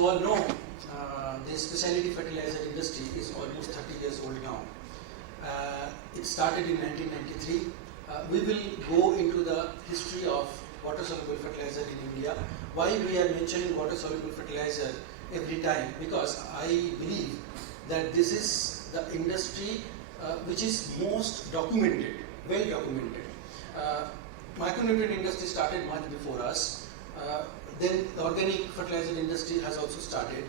you all know, the specialty fertilizer industry is almost 30 years old now. It started in 1993. We will go into the history of water-soluble fertilizer in India. Why we are mentioning water-soluble fertilizer every time? Because I believe that this is the industry which is most documented, well documented. Micronutrient industry started much before us. Then the organic fertilizer industry has also started.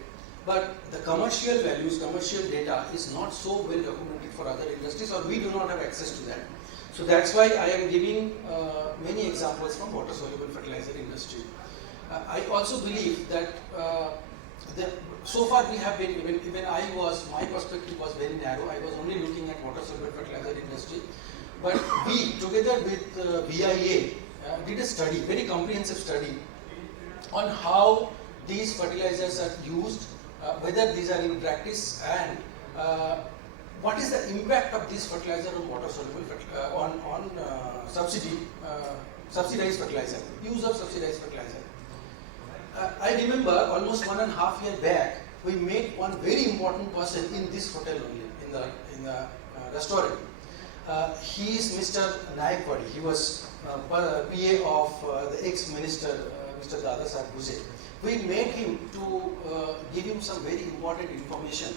But the commercial values, commercial data is not so well documented for other industries, or we do not have access to that. So that's why I am giving many examples from water-soluble fertilizer industry. I also believe that so far we have been, even my perspective was very narrow. I was only looking at water-soluble fertilizer industry. But we, together with BIA, did a study, very comprehensive study, on how these fertilizers are used, whether these are in practice, and what is the impact of this fertilizer on water-soluble on subsidized fertilizer, use of subsidized fertilizer. I remember almost 1.5 years back, we met one very important person in this hotel only, in the restaurant. He is Mr. Nayakwadi. He was PA of the ex-minister, Mr. Dada Saheb Bhuse. We made him to give him some very important information.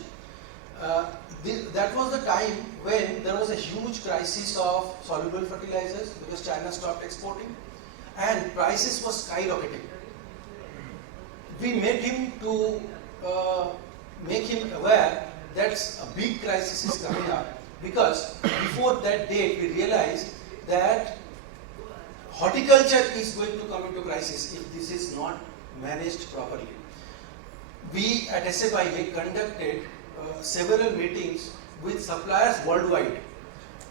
That was the time when there was a huge crisis of soluble fertilizers because China stopped exporting and prices was skyrocketing. We made him to make him aware that a big crisis is coming up, because before that date we realized that horticulture is going to come into crisis if this is not managed properly. We at SFIA conducted several meetings with suppliers worldwide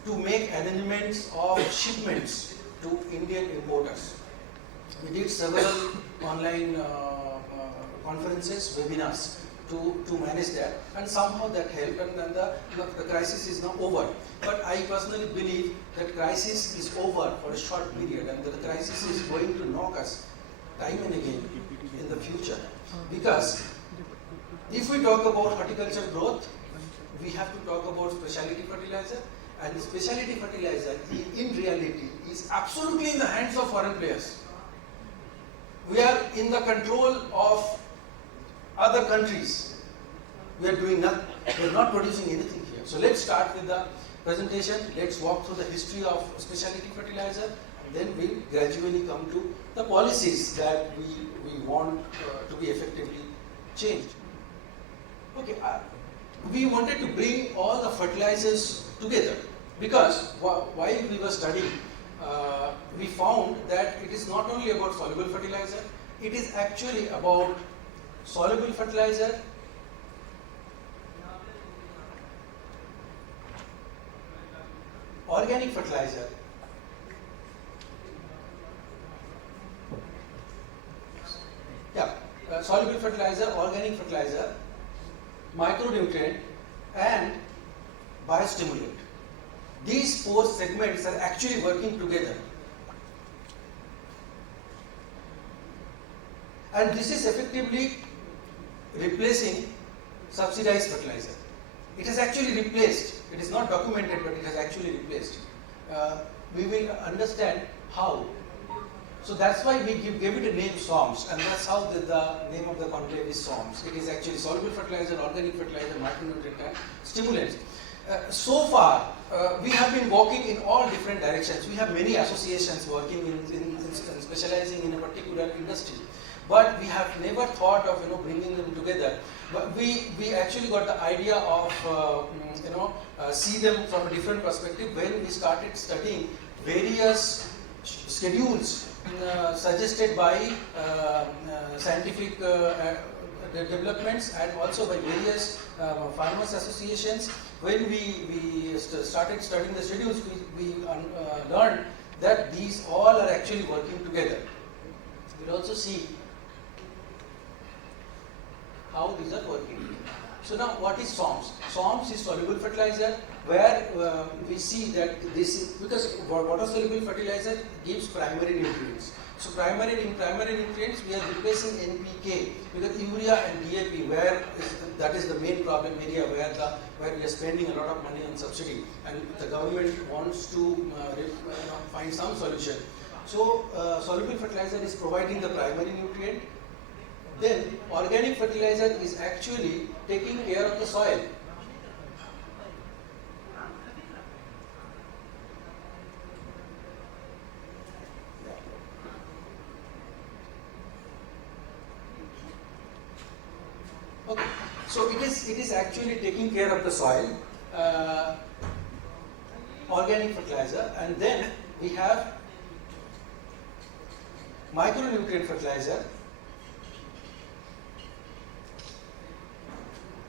to make arrangements of shipments to Indian importers. We did several online conferences, webinars to manage that, and somehow that helped, and then the crisis is now over. But I personally believe that crisis is over for a short period, and the crisis is going to knock us time and again in the future. Because if we talk about horticulture growth, we have to talk about specialty fertilizer, and the specialty fertilizer in reality is absolutely in the hands of foreign players. We are in the control of other countries. We are doing nothing. We are not producing anything here. So let's start with the presentation. Let's walk through the history of specialty fertilizer, and then we'll gradually come to the policies that we want to be effectively changed. Okay, we wanted to bring all the fertilizers together, because while we were studying, we found that it is not only about soluble fertilizer, it is actually about soluble fertilizer, organic fertilizer, soluble fertilizer, organic fertilizer, micronutrient and biostimulant. These four segments are actually working together. And this is effectively replacing subsidized fertilizer. It has actually replaced. It is not documented, but it has actually replaced. We will understand how. So that's why we gave it a name SOMS, and that's how the name of the conclave is SOMS. It is actually soluble fertilizer, organic fertilizer, micronutrient and stimulants. So far, we have been working in all different directions. We have many associations working in specializing in a particular industry. But we have never thought of bringing them together. But we actually got the idea of see them from a different perspective when we started studying various schedules suggested by scientific developments and also by various farmers associations. When we started studying the schedules, we learned that these all are actually working together. We'll also see how these are working. So now what is SOMS? SOMS is soluble fertilizer, where we see that this is, because water soluble fertilizer gives primary nutrients. So in primary nutrients we are replacing NPK because urea and DAP, that is the main problem area where we are spending a lot of money on subsidy, and the government wants to find some solution. So soluble fertilizer is providing the primary nutrient. Then organic fertilizer is actually taking care of the soil. Okay, so it is actually taking care of the soil, organic fertilizer, and then we have micronutrient fertilizer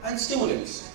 and stimulants.